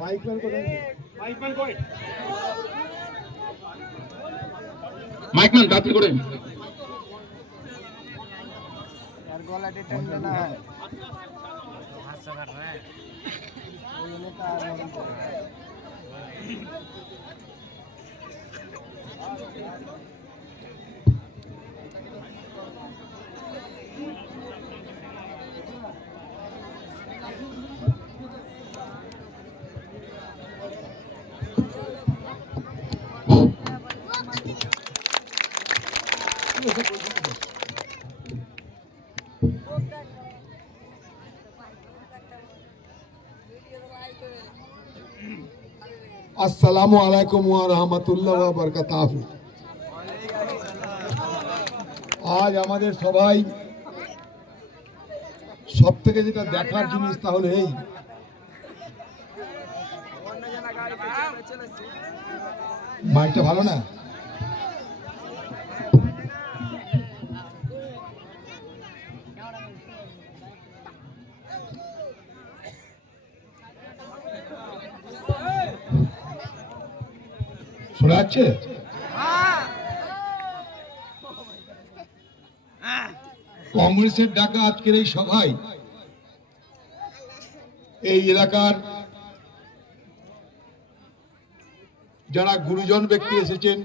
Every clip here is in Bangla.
মাইকম্যান কোথায়? माइकमैन ताती करे यार गला डिटेन लेना है। हाथ से कर रहा है वो ये का আসসালামু আলাইকুম ওয়া রাহমাতুল্লাহি ওয়া বারাকাতুহু। আজ আমাদের সবাই সব থেকে যেটা দেখার জিনিস তাহলে এই মাইকটা ভালো না? শোনা যাচ্ছে? কংগ্রেসের ডাকা আজকের এই সভায় এই এলাকার যারা গুরুজন ব্যক্তি এসেছেন,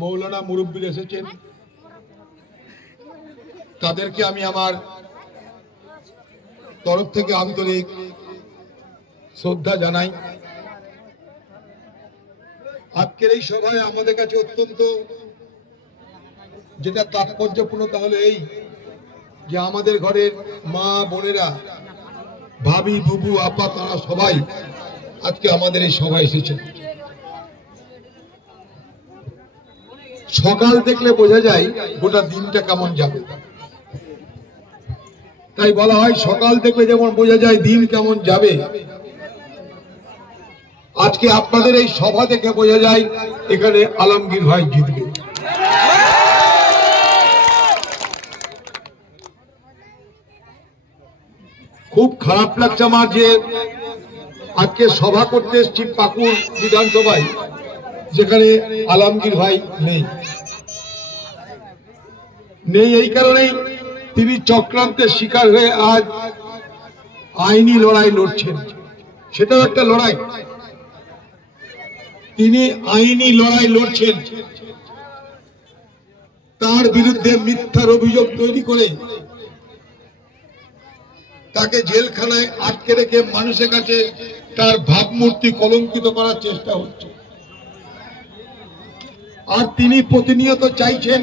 মৌলানা মুরব্বী এসেছেন, তাদেরকে আমি আমার তরফ থেকে আন্তরিক শ্রদ্ধা জানাই। আজকের এই সভায় আমাদের কাছে অত্যন্ত যেটা তাৎপর্যপূর্ণ তাহলে এই যে আমাদের ঘরের মা বোনেরা, ভাবি বুবু আপা, তারা সবাই আজকে আমাদের এই সভায় এসেছেন। সকাল দেখলে বোঝা যায় গোটা দিনটা কেমন যাবে, তাই বলা হয় সকাল দেখলে যেমন বোঝা যায় দিন কেমন যাবে, আজকে আপনাদের এই সভা দেখে বোঝা যায় এখানে আলমগীর ভাই জিতবে। খুব খারাপ লাগছে আমার যে আজকে সভা করতে এসেছি পাকুড় বিধানসভায়, যেখানে আলমগীর ভাই নেই। এই কারণেই তিনি চক্রান্তের শিকার হয়ে আজ আইনি লড়াই লড়ছেন। সেটাও একটা লড়াই, তিনি আইনি লড়াই লড়ছেন। তার বিরুদ্ধে মিথ্যার অভিযোগ তৈরি করে তাকে জেলখানায় আটকে রেখে মানুষের কাছে তার ভাবমূর্তি কলঙ্কিত করার চেষ্টা হচ্ছে। আর তিনি প্রতিনিয়ত চাইছেন